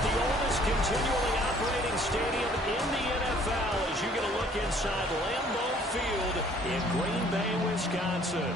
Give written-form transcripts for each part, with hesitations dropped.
at the oldest continually operating stadium in the NFL as you get a look inside Lambeau Field in Green Bay, Wisconsin.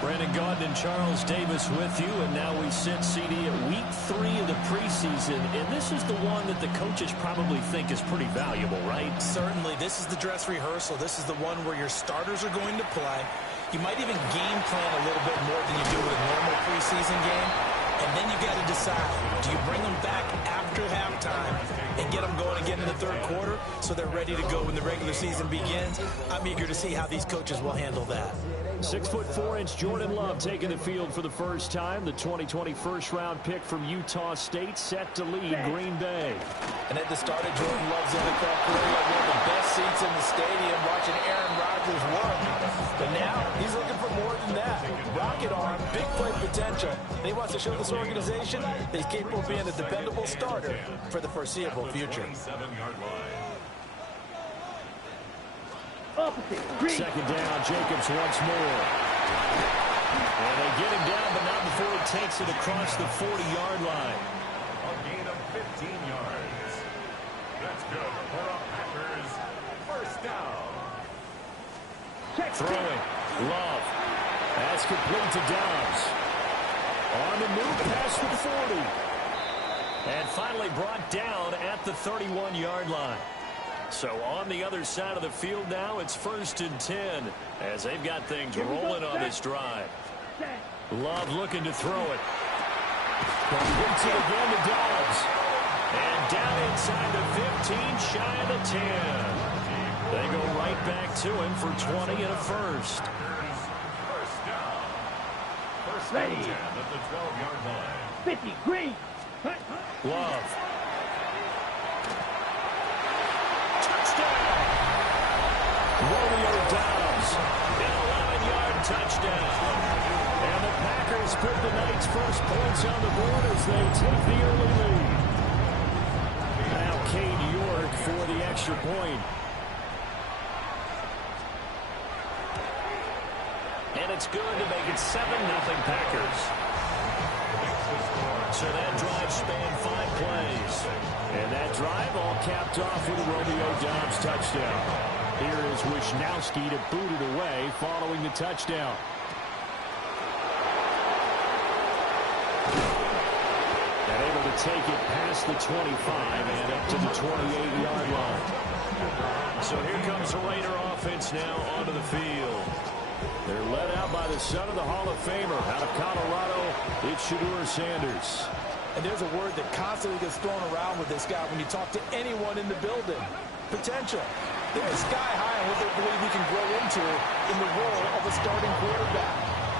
Brandon Gaudin and Charles Davis with you, and now we sit CD at week 3 of the preseason, and this is the one that the coaches probably think is pretty valuable, right? Certainly. This is the dress rehearsal. This is the one where your starters are going to play. You might even game plan a little bit more than you do with a normal preseason game. And then you got to decide, do you bring them back after halftime and get them going again in the third quarter so they're ready to go when the regular season begins? I'm eager to see how these coaches will handle that. 6'4" Jordan Love taking the field for the first time. The 2020 first-round pick from Utah State set to lead Green Bay. And at the start of Jordan Love's NFL career, he had one of the best seats in the stadium watching Aaron Rodgers work. But now he's looking for more than that. Rocket arm, big play potential. And he wants to show this organization that he's capable of being a dependable starter for the foreseeable future. Second down, Jacobs once more. And they get him down, but not before he takes it across the 40-yard line. A gain of 15 yards. That's good for a Packers first down. Throwing. Love. That's complete to Dobbs. On the move past the 40. And finally brought down at the 31-yard line. So on the other side of the field now, it's 1st and 10 as they've got things rolling on this drive. Love looking to throw it. Gets it again to Dobbs. And down inside the 15, shy of the 10. They go right back to him for 20 and a first. First down. First and 10 at the 12-yard line. 50, green. Love. Romeo Dobbs, an 11-yard touchdown. And the Packers put the night's first points on the board as they take the early lead. Now Cade York for the extra point. And it's good to make it 7-0 Packers. So that drive spanned 5 plays. And that drive all capped off with a Romeo Dobbs touchdown. Here is Wisnowski to boot it away following the touchdown. And able to take it past the 25 and up to the 28-yard line. So here comes the Raider offense now onto the field. They're led out by the son of the Hall of Famer out of Colorado. It's Shedeur Sanders. And there's a word that constantly gets thrown around with this guy when you talk to anyone in the building. Potential. They're sky high on what they believe he can grow into in the role of a starting quarterback.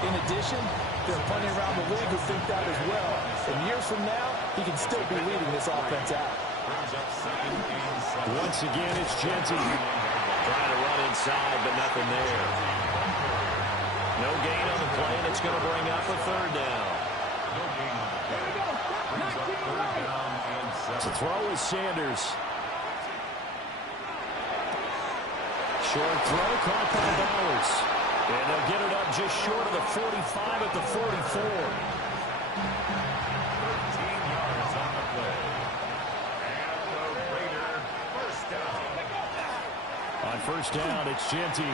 In addition, there are plenty around the league who think that as well. And years from now, he can still be leading this offense out. Once again, it's Genty. Trying to run inside, but nothing there. No gain on the play, and it's going to bring up a 3rd down. To throw is Sanders. Short throw caught by Bowers. And they'll get it up just short of the 45 at the 44. 13 yards on the play. And the Raider first down. On first down, it's Genty.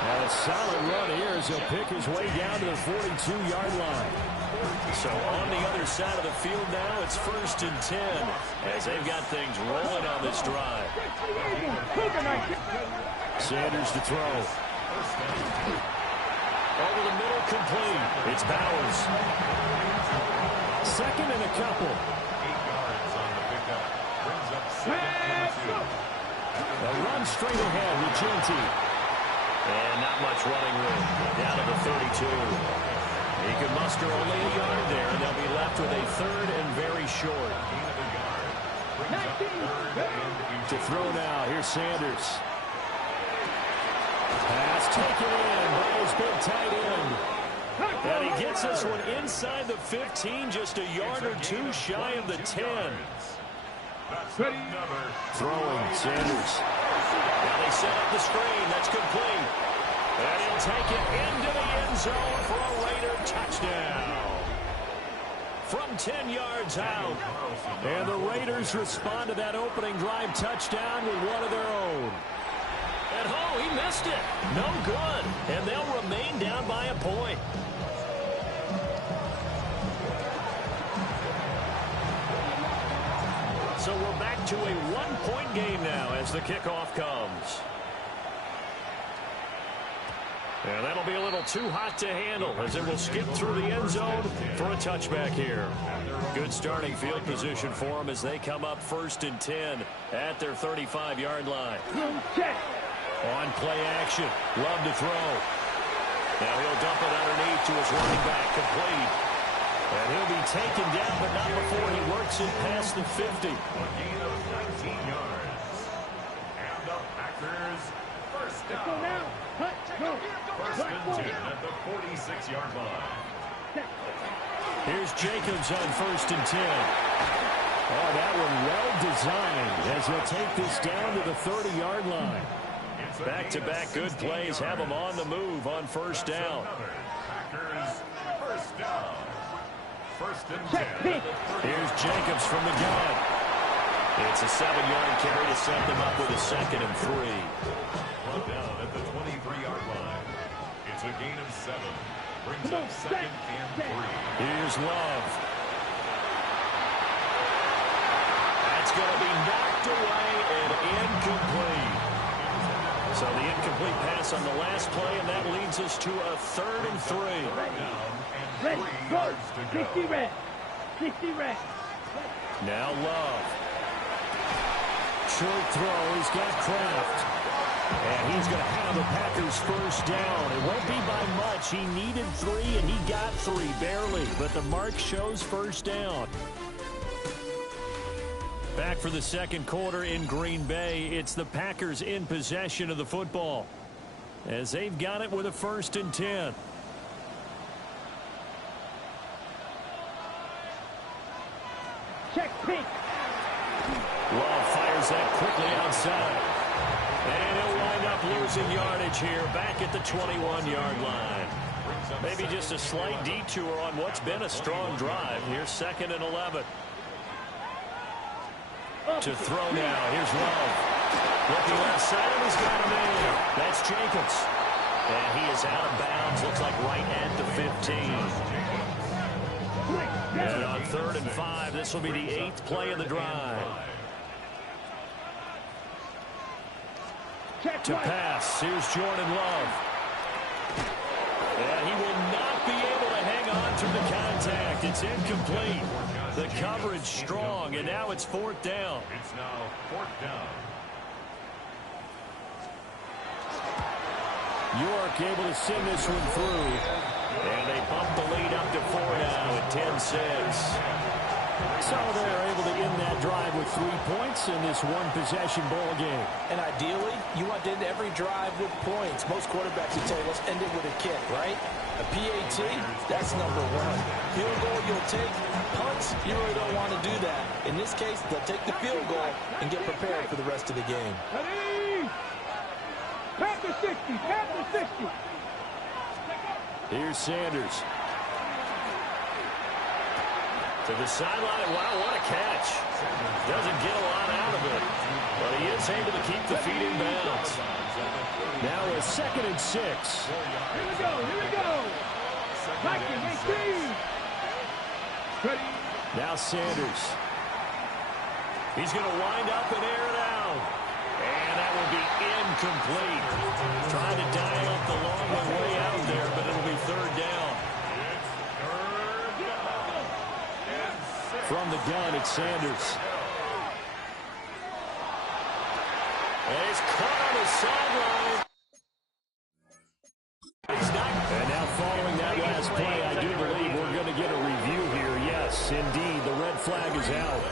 And a solid run here as he'll pick his way down to the 42-yard line. So on the other side of the field now, it's 1st and 10 as they've got things rolling on this drive. Sanders to throw. Over the middle, complete. It's Bowers. 2nd and a couple. 8 yards on the pickup. Brings up 2nd and 2. A run straight ahead with Genty. And not much running room. Down to the 32. He can muster only a yard there, and they'll be left with a 3rd and very short. To throw now, here's Sanders. Pass taken in by his big tight end. And he gets this one inside the 15, just a yard or 2 shy of the 10. Throwing, Sanders. Now they set up the screen. That's complete. And he'll take it into the end zone for a Raider touchdown. from 10 yards out. And the Raiders respond to that opening drive touchdown with one of their own. And oh, he missed it. No good. And they'll remain down by a point. So we're back to a one-point game now as the kickoff comes. And that'll be a little too hot to handle as it will skip through the end zone for a touchback here. Good starting field position for them as they come up 1st and 10 at their 35-yard line. On play action. Love to throw. Now he'll dump it underneath to his running back. Complete. And he'll be taken down, but not before he works it past the 50. A gain of 19 yards. And the Packers first down. First and 10 at the 46-yard line. Here's Jacobs on 1st and 10. Oh, that one well designed as he'll take this down to the 30-yard line. Back-to-back good plays have them on the move on 1st down. Packers first down. 1st and 10. Here's Jacobs from the gun. It's a 7-yard carry to set them up with a 2nd and 3. Brought down at the 23-yard line. It's a gain of 7. Brings up 2nd and 3. Here's Love. That's going to be knocked away and incomplete. So the incomplete pass on the last play, and that leads us to a 3rd and 3. Down and 3 yards to go. 60 red. 60 red. Now Love. Short throw. He's got Kraft. And he's going to have the Packers first down. It won't be by much. He needed 3, and he got 3, barely. But the mark shows first down. Back for the second quarter in Green Bay. It's the Packers in possession of the football as they've got it with a 1st and 10. Check pink. Love fires that quickly outside. And he'll wind up losing yardage here back at the 21-yard line. Maybe just a slight detour on what's been a strong drive. Here's 2nd and 11. To throw now. Here's Love. Looking left side, and he's got a man. That's Jacobs. And he is out of bounds. Looks like right at the 15. And on 3rd and 5, this will be the 8th play of the drive. To pass. Here's Jordan Love. And he will not be able to hang on to the contact. It's incomplete. The coverage strong, and now it's 4th down. It's now 4th down. York able to send this one through. And they bump the lead up to 4 now at 10-6. So they're able to end that drive with 3 points in this one-possession ball game. And ideally, you want to end every drive with points. Most quarterbacks would say, let's end it with a kick, right? A PAT, that's number 1. Field goal you'll take. Punts, you really don't want to do that. In this case, they'll take the field goal and get prepared for the rest of the game. Ready? Packer 60. Packer 60. Here's Sanders. To the sideline. Wow, what a catch. Doesn't get a lot out of it. But he is able to keep the feet in bounds. Now a 2nd and 6. Here we go. Here we go. Viking, ready. Now Sanders. He's going to wind up and air it out. And that will be incomplete. Trying to dial up the long way out there, but it'll be 3rd down. From the gun, it's Sanders. And he's caught on the sideline. And now following that last play, I do believe we're going to get a review here. Yes, indeed, the red flag is out.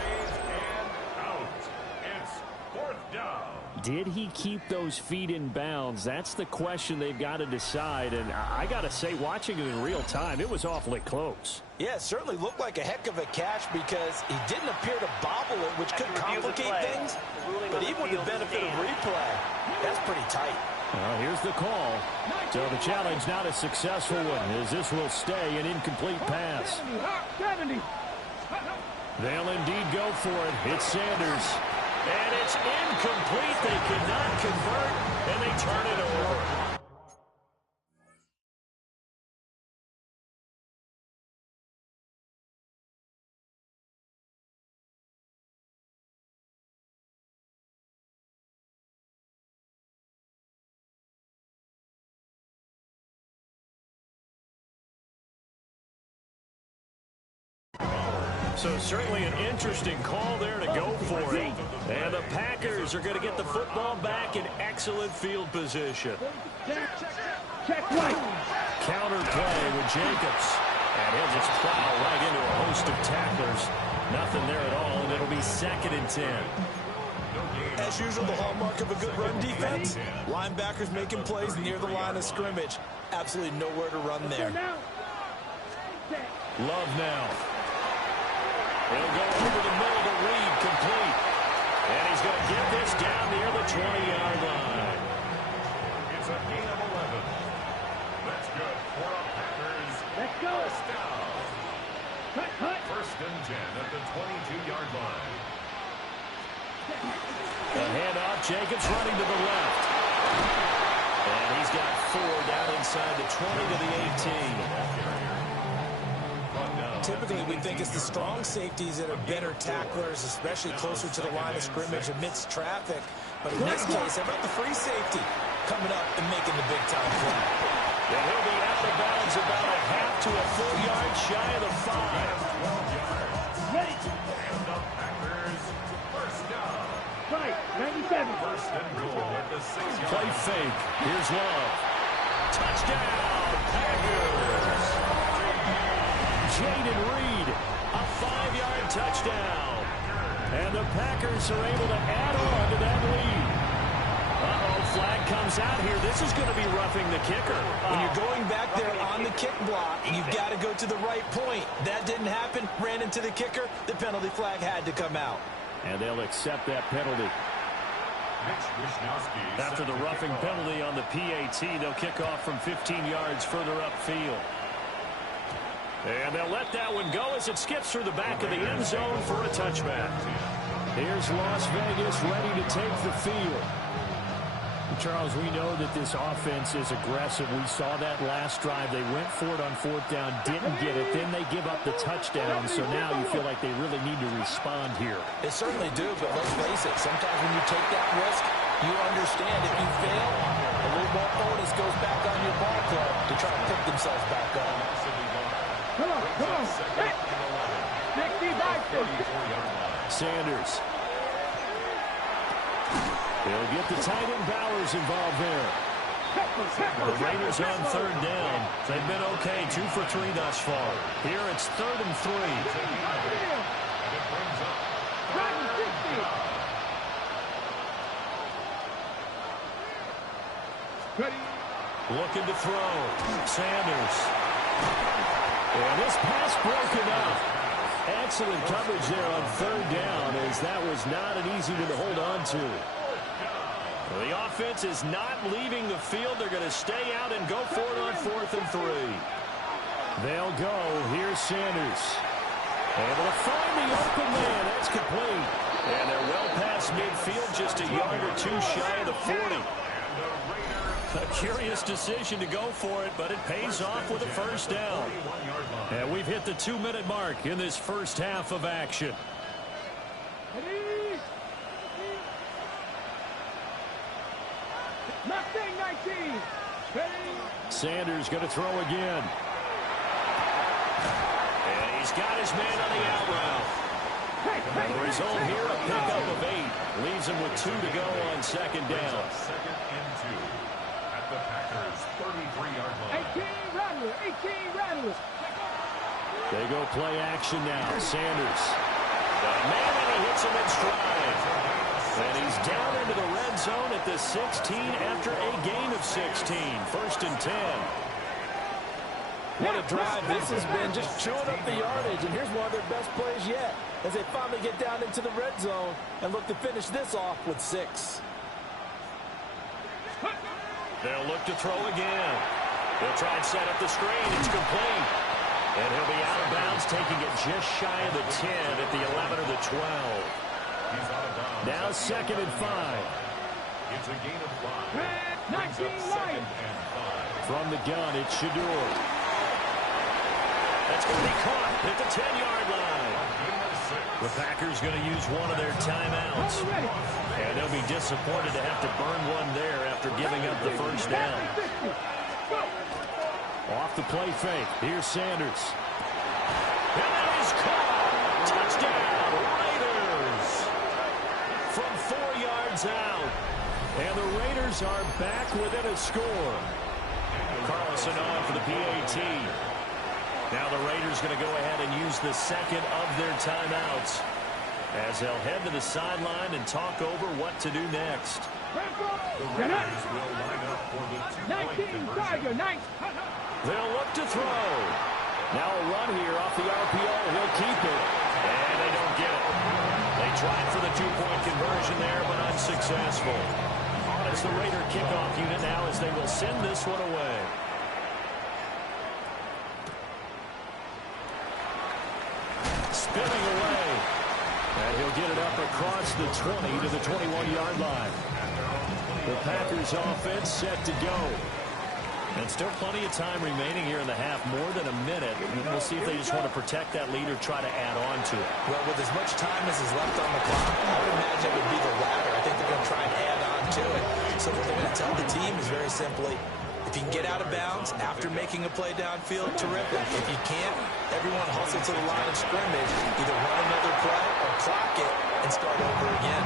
It's 4th down. Did he keep those feet in bounds? That's the question they've got to decide. And I got to say, watching it in real time, it was awfully close. Yeah, it certainly looked like a heck of a catch because he didn't appear to bobble it, which could complicate things. But even with the benefit of replay, that's pretty tight. Here's the call. So the challenge not a successful one, as this will stay an incomplete pass. 70. They'll indeed go for it. It's Sanders. And it's incomplete. They cannot convert, and they turn it over. So certainly an interesting call there to go for it. And the Packers are going to get the football back in excellent field position. Check right. Counter play with Jacobs. And he'll just plow right into a host of tacklers. Nothing there at all, and it'll be 2nd and 10. As usual, the hallmark of a good run defense, linebackers making plays near the line of scrimmage. Absolutely nowhere to run there. Love now. He'll go over the middle to Reed, complete. And he's going to get this down near the 20-yard line. It's a gain of 11. That's good for the Packers. Let's go. First down. Cut. 1st and 10 at the 22-yard line. The handoff, Jacobs running to the left. And he's got 4 down inside the 20 to the 18. Typically, we think it's the strong safeties that are better tacklers, especially closer to the line of scrimmage amidst traffic. But in this case, how about the free safety coming up and making the big-time play? And he'll be out of bounds about a half to a full yard shy of the 5. 12 yards. Ready. And the Packers, first down. Right. 97. 1st and goal at the 6-yard Play line. fake. Here's Love. Touchdown, Packers. Jaden Reed, a 5-yard touchdown. And the Packers are able to add on to that lead. Uh-oh, flag comes out here. This is going to be roughing the kicker. When you're going back there on the kick block, you've got to go to the right point. That didn't happen. Ran into the kicker. The penalty flag had to come out. And they'll accept that penalty. After the roughing penalty on the PAT, they'll kick off from 15 yards further upfield. And they'll let that one go as it skips through the back of the end zone for a touchback. Here's Las Vegas ready to take the field. Charles, we know that this offense is aggressive. We saw that last drive. They went for it on 4th down, didn't get it. Then they give up the touchdown. So now you feel like they really need to respond here. They certainly do, but let's face it. Sometimes when you take that risk, you understand if you fail, a little more onus goes back on your ball club to try to pick themselves back up. Come on. Hey. 65. Sanders. They'll get the tight end Bowers involved there. The Raiders on 3rd down. They've been okay, 2 for 3 thus far. Here it's 3rd and 3. Looking to throw. Sanders. And this pass broken up. Excellent coverage there on 3rd down, as that was not an easy one to hold on to. The offense is not leaving the field. They're going to stay out and go for it on 4th and 3. They'll go. Here's Sanders. Able to find the open man. That's complete. And they're well past midfield, just a yard or 2 shy of the 40. A curious decision to go for it, but it pays off with a first down. And we've hit the 2-minute mark in this first half of action. Sanders going to throw again. And he's got his man on the out route. The result here, a pickup of 8. Leaves him with 2 to go on 2nd down. 2nd and 2 at the Packers' 33-yard line. 18 rattlers. They go play action now. Sanders. Man, and he hits him in stride. And he's down into the red zone at the 16 after a gain of 16. 1st and 10. What a drive this has been, just chewing up the yardage. And here's one of their best plays yet, as they finally get down into the red zone and look to finish this off with 6. They'll look to throw again. They'll try and set up the screen. It's complete. And he'll be out of bounds, taking it just shy of the 10 at the 11 or the 12. Now 2nd and 5. It's a gain of 5. 19 2nd and 5. From the gun, it's Shador. That's going to be caught at the 10-yard line. The Packers going to use one of their timeouts. And they'll be disappointed to have to burn one there after giving up the first down. Off the play fake. Here's Sanders. And that is caught. Touchdown, Raiders. From 4 yards out. And the Raiders are back within a score. Carlson on for the PAT. Now the Raiders going to go ahead and use the second of their timeouts as they'll head to the sideline and talk over what to do next. The Raiders will line up for the 2-point conversion. They'll look to throw. Now a run here off the RPO. He'll keep it. And they don't get it. They tried for the 2-point conversion there, but unsuccessful. On is the Raider kickoff unit now as they will send this one away. Spinning away. And he'll get it up across the 20 to the 21-yard line. The Packers offense set to go. And still plenty of time remaining here in the half, more than a minute. We'll see if they just want to protect that lead or try to add on to it. Well, with as much time as is left on the clock, I would imagine it would be the latter. I think they're going to try and add on to it. So what they're going to tell the team is very simply, if you can get out of bounds after making a play downfield, terrific. If you can't, everyone hustle to the line of scrimmage, either run another play or clock it and start over again.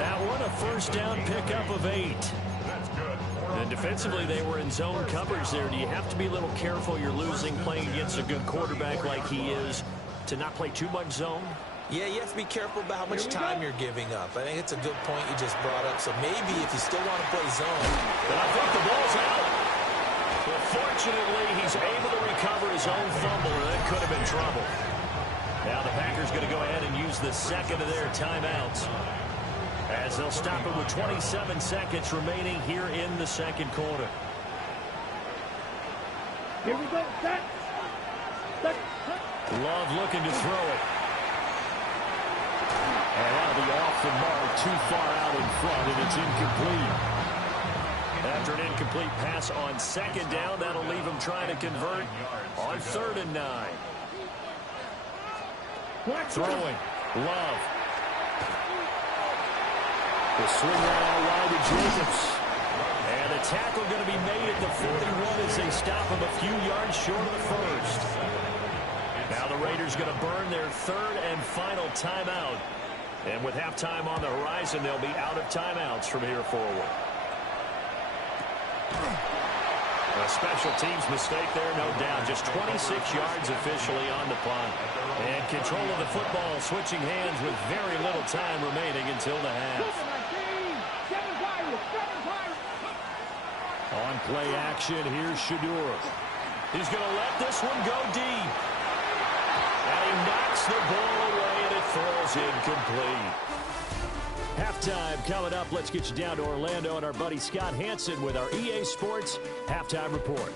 That one a first down pickup of 8. That's good. And defensively, they were in zone coverage there. Do you have to be a little careful? You're losing playing against a good quarterback like he is to not play too much zone? Yeah, you have to be careful about how much time you're giving up. I think it's a good point you just brought up. So maybe if you still want to play zone. But I think the ball's out. But fortunately, he's able to recover his own fumble, or that could have been trouble. Now the Packers going to go ahead and use the second of their timeouts as they'll stop it with 27 seconds remaining here in the second quarter. Here we go. Set. Love looking to throw it. And that'll be off the mark, too far out in front, and it's incomplete. After an incomplete pass on second down, that'll leave him trying to convert on 3rd and 9. Throwing. Love. The swing right out wide to Jacobs. And the tackle going to be made at the 41 as they stop him a few yards short of the first. Now the Raiders going to burn their 3rd and final timeout. And with halftime on the horizon, they'll be out of timeouts from here forward. A special teams mistake there, no doubt. Just 26 yards officially on the punt. And control of the football switching hands with very little time remaining until the half. On play action, here's Shador. He's going to let this one go deep. And he knocks the ball away, and it falls incomplete. Halftime coming up. Let's get you down to Orlando and our buddy Scott Hansen with our EA Sports Halftime Report.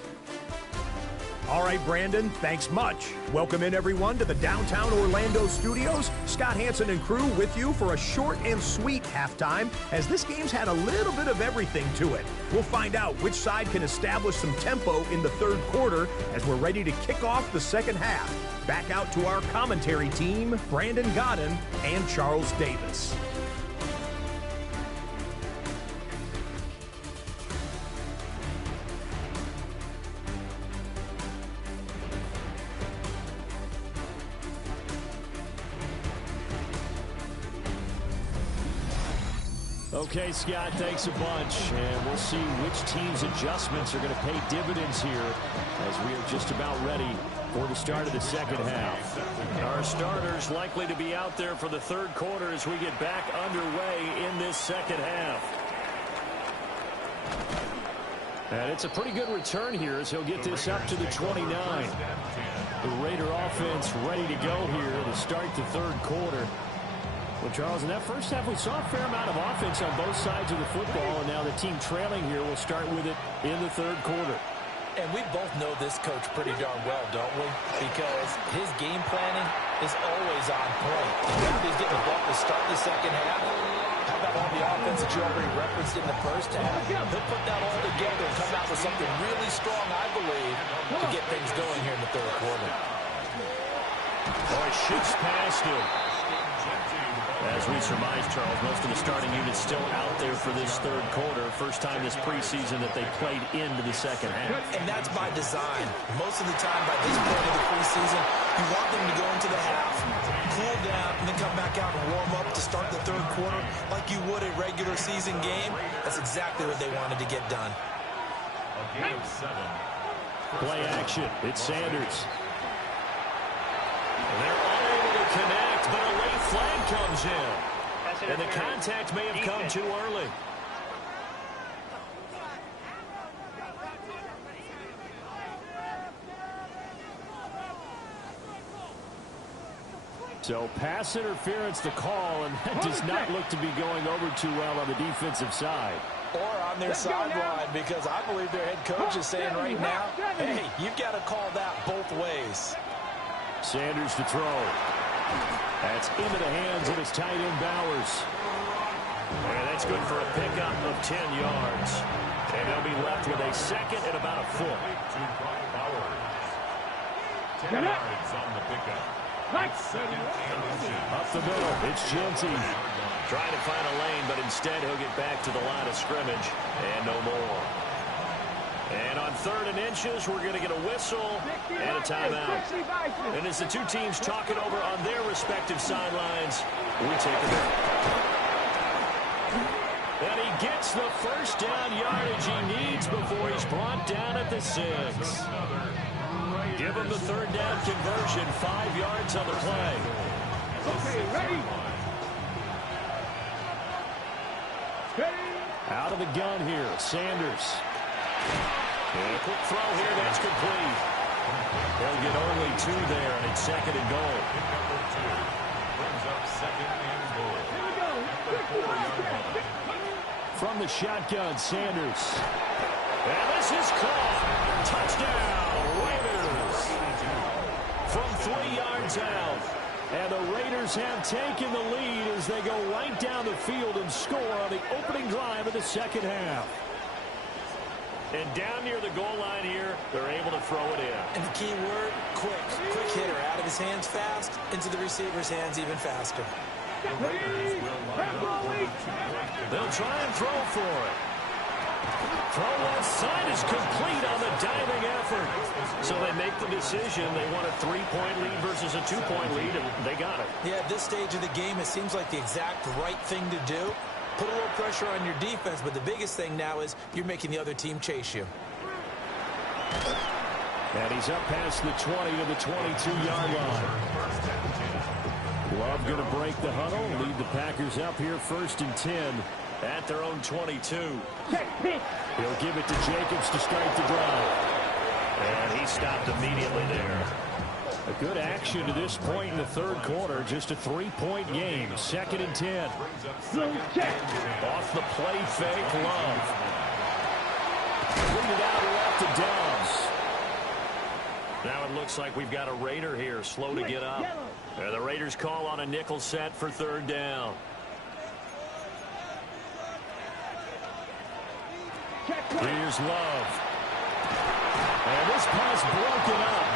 All right, Brandon, thanks much. Welcome in, everyone, to the downtown Orlando studios. Scott Hansen and crew with you for a short and sweet halftime, as this game's had a little bit of everything to it. We'll find out which side can establish some tempo in the third quarter as we're ready to kick off the second half. Back out to our commentary team, Brandon Godden and Charles Davis. Okay, Scott, thanks a bunch. And we'll see which team's adjustments are going to pay dividends here as we are just about ready for the start of the second half. Our starters likely to be out there for the third quarter as we get back underway in this second half. And it's a pretty good return here as he'll get this up to the 29. The Raider offense ready to go here to start the third quarter. Well, Charles, in that first half, we saw a fair amount of offense on both sides of the football, and now the team trailing here will start with it in the third quarter. And we both know this coach pretty darn well, don't we? Because his game planning is always on point. And now he's getting the ball to start the second half. How about all the offense that you already referenced in the first half? He'll put that all together and come out with something really strong, I believe, to get things going here in the third quarter. Oh, he shoots past him. As we surmise, Charles, most of the starting units still out there for this third quarter. First time this preseason that they played into the second half. And that's by design. Most of the time by this point of the preseason, you want them to go into the half, cool down, and then come back out and warm up to start the third quarter like you would a regular season game. That's exactly what they wanted to get done. A game of 7. Play action. It's Sanders. They're unable to connect, but a late flag comes in. And the contact may have come too early. So pass interference the call, and that does not look to be going over too well on the defensive side. Or on their sideline, because I believe their head coach is saying right now, hey, you've got to call that both ways. Sanders to throw. That's into the hands of his tight end, Bowers. And that's good for a pickup of 10 yards. And they'll be left with a second and about a foot. 10 yards on the pickup. Up the middle, it's Genty. Trying to find a lane, but instead he'll get back to the line of scrimmage. And no more. And on 3rd and inches, we're going to get a whistle and a timeout. And as the two teams talk it over on their respective sidelines, we take a break. And he gets the first down yardage he needs before he's brought down at the 6. Give him the 3rd down conversion, 5 yards on the play. Okay, ready? Out of the gun here, Sanders. And a quick throw here, that's complete. They'll get only 2 there, and it's 2nd and goal. Pick number 2 brings up 2nd and goal. At the 4-yard line. From the shotgun, Sanders. And this is caught. Touchdown, Raiders. From 3 yards out. And the Raiders have taken the lead as they go right down the field and score on the opening drive of the second half. And down near the goal line here, they're able to throw it in. And the key word, quick. Quick hitter, out of his hands fast, into the receiver's hands even faster. The Raiders will line up for the 2-point They'll try and throw for it. Throw left side is complete on the diving effort. So they make the decision. They want a 3-point lead versus a 2-point lead, and they got it. Yeah, at this stage of the game, it seems like the exact right thing to do. Put a little pressure on your defense, but the biggest thing now is you're making the other team chase you. And he's up past the 20 to the 22-yard line. Love going to break the huddle, lead the Packers up here 1st and 10 at their own 22. He'll give it to Jacobs to start the drive. And he stopped immediately there. A good action to this point in the third quarter. Just a 3-point game. 2nd and 10. Off the play fake, Love. Lead it out left to Downs. Now it looks like we've got a Raider here, slow to get up. The Raiders call on a nickel set for 3rd down. Here's Love. And this pass broken up.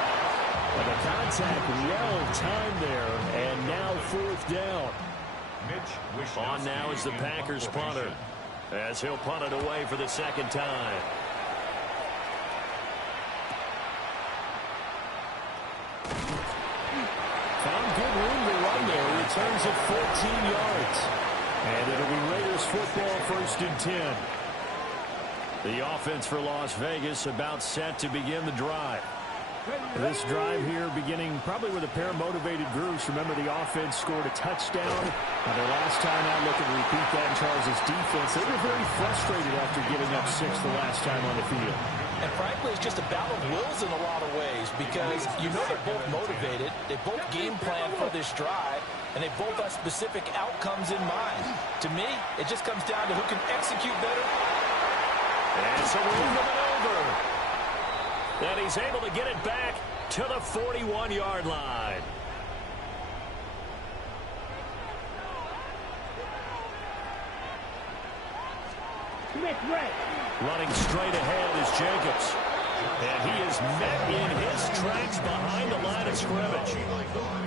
And the contact well timed there, and now 4th down. On now is the Packers punter, as he'll punt it away for the 2nd time. Found good room to run there. Returns at 14 yards. And it'll be Raiders football 1st and 10. The offense for Las Vegas about set to begin the drive. This drive here beginning probably with a pair of motivated groups. Remember, the offense scored a touchdown. Their last time out, looking to repeat that in Charles' defense. They were very frustrated after giving up 6 the last time on the field. And frankly, it's just a battle of wills in a lot of ways because you know they're both motivated. They both game plan for this drive, and they both have specific outcomes in mind. To me, it just comes down to who can execute better. And so we're in the maneuver. And he's able to get it back to the 41-yard line. Running straight ahead is Jacobs. And he is met in his tracks behind the line of scrimmage.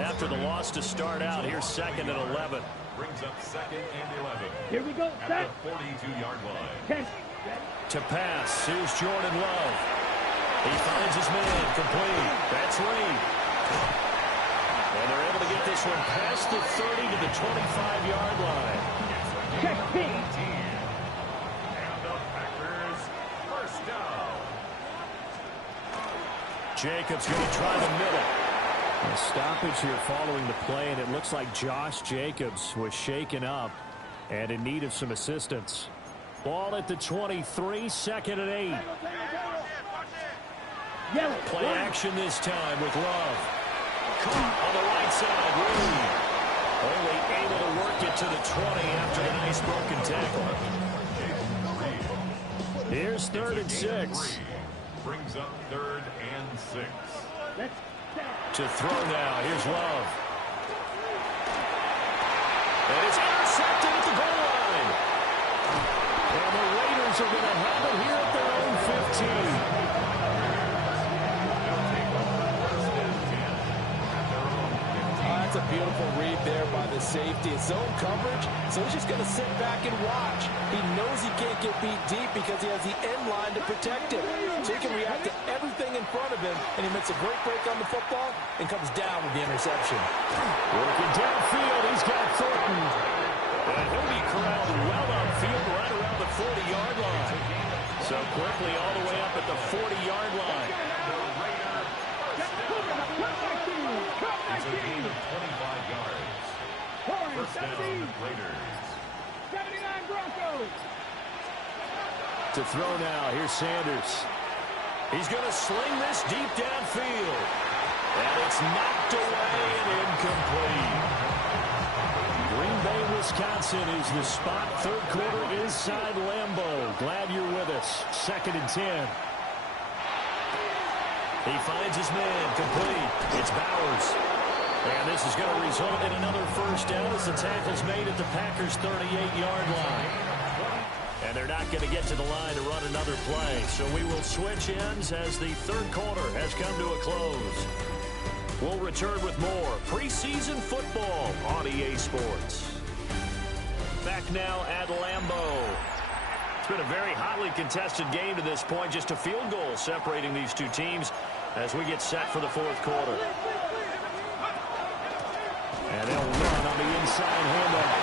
After the loss to start out, here's 2nd and 11. Brings up 2nd and 11. Here we go. At the 42-yard line. To pass, here's Jordan Love. He finds his man, complete. That's Reed. And they're able to get this one past the 30 to the 25-yard line. Check P. And the Packers first down. Jacobs going to try the middle. A stoppage here following the play, and it looks like Josh Jacobs was shaken up and in need of some assistance. Ball at the 23, 2nd and 8. Play action this time with Love. Caught on the right side, Reed. Only able to work it to the 20 after the nice broken tackle. Here's 3rd and 6. Brings up 3rd and 6. To throw now, here's Love. And it's intercepted at the goal line. And the Raiders are going to have it here at their own 15. That's a beautiful read there by the safety. It's zone coverage, so he's just going to sit back and watch. He knows he can't get beat deep because he has the end line to protect him. So he can react to everything in front of him, and he makes a great break on the football and comes down with the interception. Working downfield, he's got Thornton. And he'll be corralled well upfield right around the 40-yard line. So quickly all the way up at the 40-yard line. It's a gain of 25 yards. First down, Raiders. 79 Broncos. To throw now, here's Sanders. He's going to sling this deep downfield. And it's knocked away and incomplete. Green Bay, Wisconsin is the spot. 3rd quarter inside Lambeau. Glad you're with us. 2nd and 10. He finds his man, complete. It's Bowers. And this is going to result in another first down as the tackle's made at the Packers' 38-yard line. And they're not going to get to the line to run another play. So we will switch ends as the 3rd quarter has come to a close. We'll return with more preseason football on EA Sports. Back now at Lambeau. It's been a very hotly contested game to this point. Just a field goal separating these two teams as we get set for the 4th quarter. And they'll run on the inside handoff.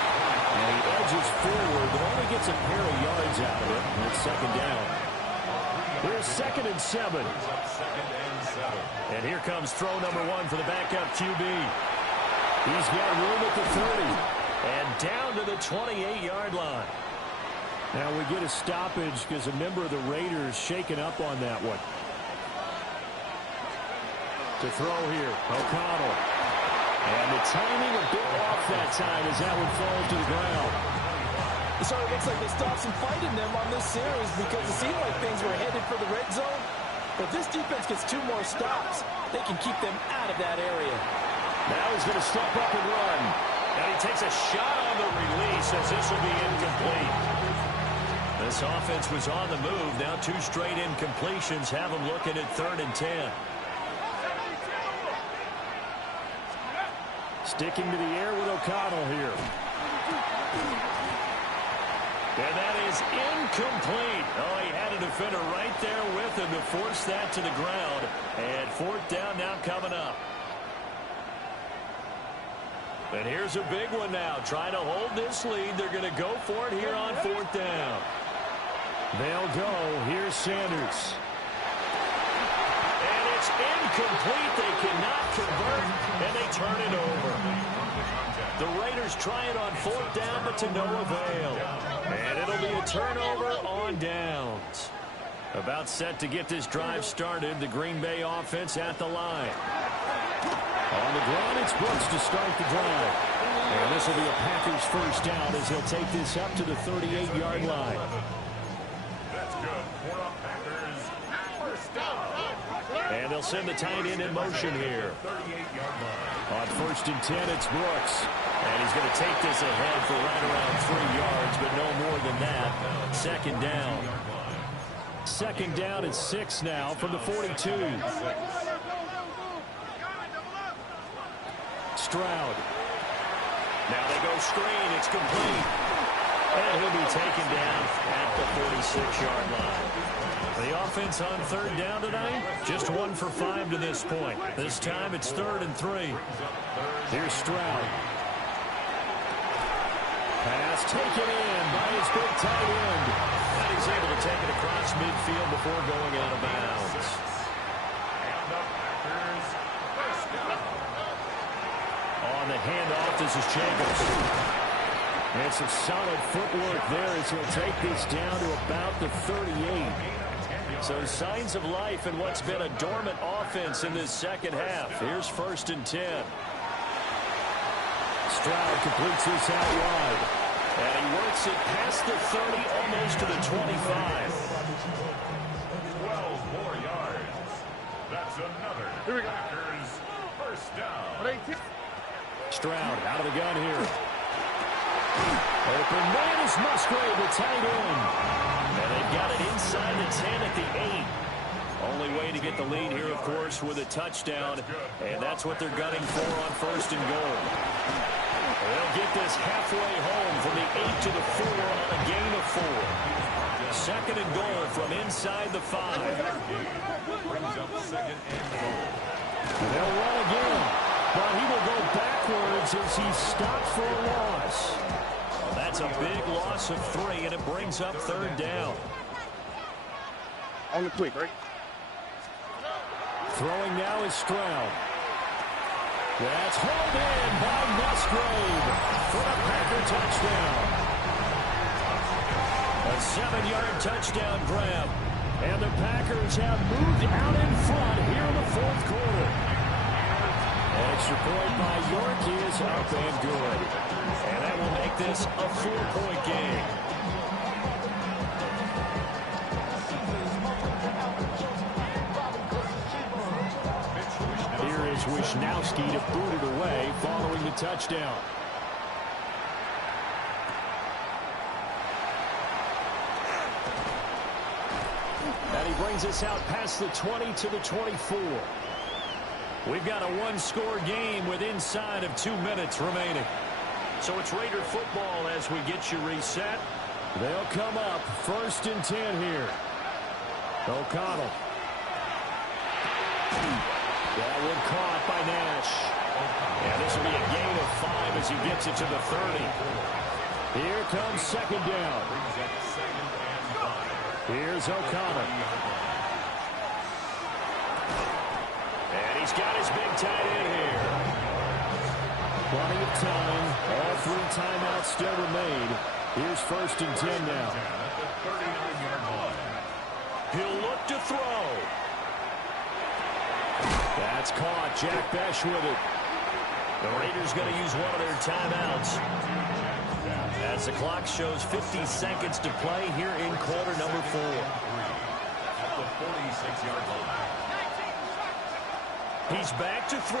And he edges forward, but only gets a pair of yards out of it. And it's 2nd down. Here's 2nd and 7. And here comes throw number 1 for the backup QB. He's got room at the 30. And down to the 28-yard line. Now we get a stoppage because a member of the Raiders shaken up on that one. To throw here, O'Connell. And the timing a bit off that time as that one falls to the ground. It sort of looks like they stopped some fight in them on this series because it seemed like things were headed for the red zone. But this defense gets 2 more stops. They can keep them out of that area. Now he's going to step up and run. And he takes a shot on the release as this will be incomplete. This offense was on the move. Now 2 straight incompletions have them looking at 3rd and 10. Sticking to the air with O'Connell here. And that is incomplete. Oh, he had a defender right there with him to force that to the ground. And 4th down now coming up. And here's a big one now. Trying to hold this lead. They're going to go for it here on 4th down. They'll go. Here's Sanders. And it's incomplete. They cannot convert, and they turn it over. The Raiders try it on 4th down, but to no avail. And it'll be a turnover on downs. About set to get this drive started. The Green Bay offense at the line. On the ground, it's Brooks to start the drive. And this will be a Packers first down as he'll take this up to the 38-yard line. That's good for a Packers first down. they'll send the tight end in motion here. On 1st and 10, it's Brooks. And he's going to take this ahead for right around 3 yards, but no more than that. 2nd down. 2nd down and 6 now from the 42. Stroud. Now they go screen. It's complete. And he'll be taken down at the 46-yard line. The offense on 3rd down tonight, just 1 for 5 to this point. This time it's 3rd and 3. Here's Stroud. Pass taken in by his big tight end. And he's able to take it across midfield before going out of bounds. And the Packers first down. On the handoff, this is Jacobs. And some solid footwork there as he'll take this down to about the 38. So signs of life in what's been a dormant offense in this 2nd half. Here's 1st and 10. Stroud completes this out wide. And he works it past the 30, almost to the 25. 12 more yards. That's another Packers first down. Stroud out of the gun here. Open man is Musgrave, the tight end. And they've got it inside the 10 at the 8. Only way to get the lead here, of course, with a touchdown. And that's what they're gunning for on 1st and goal. They'll get this halfway home from the 8 to the 4 on a gain of 4. 2nd and goal from inside the 5. Brings up 2nd and goal. They'll run again, but he will go backwards as he stopped for a loss. That's a big loss of 3, and it brings up 3rd down. On the quick, right? Throwing now is Stroud. That's hauled in by Musgrave for a Packer touchdown. A 7-yard touchdown grab. And the Packers have moved out in front here in the 4th quarter. Extra point by York is up and good. And that will make this a 4-point game. Here is Wisnowski to boot it away following the touchdown. And he brings us out past the 20 to the 24. We've got a 1-score game with inside of 2 minutes remaining. So it's Raider football as we get you reset. They'll come up 1st and 10 here. O'Connell. That one caught by Nash. And this will be a gain of 5 as he gets it to the 30. Here comes 2nd down. Here's O'Connell. And he's got his big tight end here. Plenty of time. All 3 timeouts still remain. Here's 1st and 10 now. He'll look to throw. That's caught. Jack Besh with it. The Raiders going to use one of their timeouts. As the clock shows 50 seconds to play here in quarter number 4. At the 46-yard line. He's back to throw.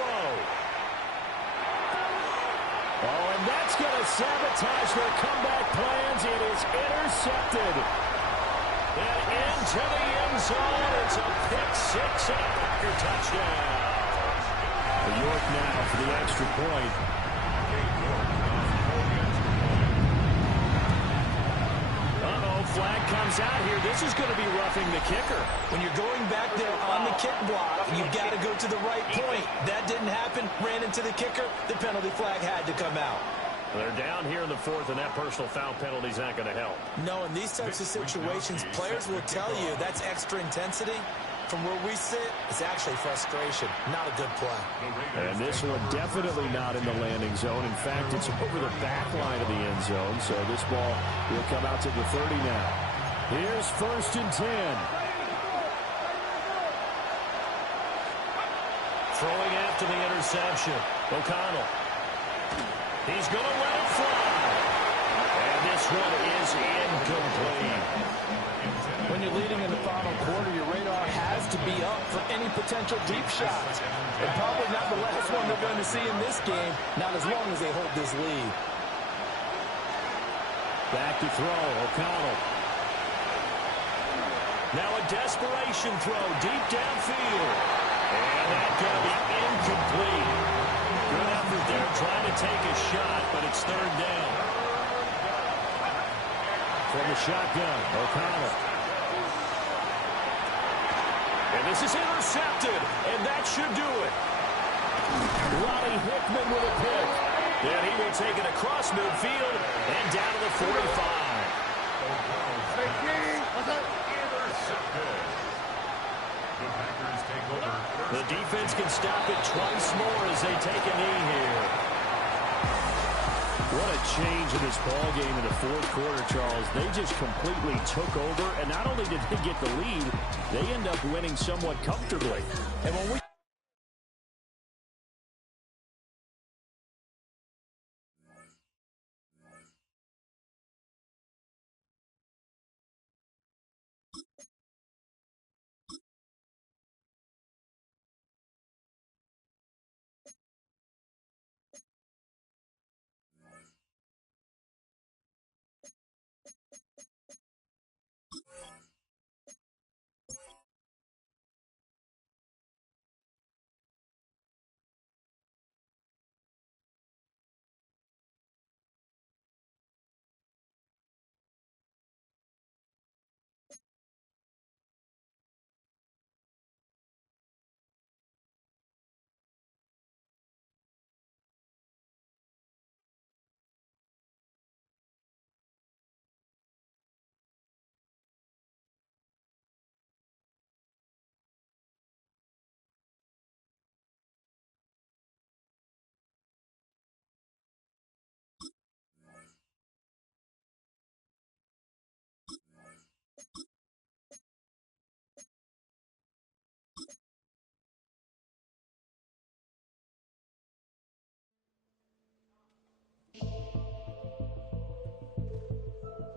Oh, and that's going to sabotage their comeback plans. It is intercepted. And into the end zone. It's a pick-6 and a Packer touchdown. York now for the extra point. Flag comes out here. This is going to be roughing the kicker. When you're going back there on the kick block, you've got to go to the right point. That didn't happen. Ran into the kicker. The penalty flag had to come out. They're down here in the 4th, and that personal foul penalty is not going to help. No, in these types of situations, players will tell you that's extra intensity. From where we sit, it's actually frustration. Not a good play. And this one definitely not in the landing zone. In fact, it's over the back line of the end zone. So this ball will come out to the 30 now. Here's 1st and 10. Throwing after the interception. O'Connell. He's going to let it fly. And this one is incomplete. When you're leading in the final quarter, your radar has to be up for any potential deep shots. And probably not the last one they're going to see in this game, not as long as they hold this lead. Back to throw, O'Connell. Now a desperation throw deep downfield. And that's going to be incomplete. Good effort there trying to take a shot, but it's third down. From the shotgun, O'Connell. And this is intercepted, and that should do it. Ronnie Hickman with a pick. Then he will take it across midfield and down to the 45. Intercepted. The Packers take over. The defense can stop it twice more as they take a knee here. What a change in this ball game in the fourth quarter, Charles. They just completely took over, and not only did they get the lead, they end up winning somewhat comfortably. And when we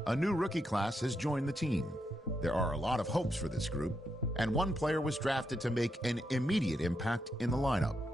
A new rookie class has joined the team. There are a lot of hopes for this group, and one player was drafted to make an immediate impact in the lineup.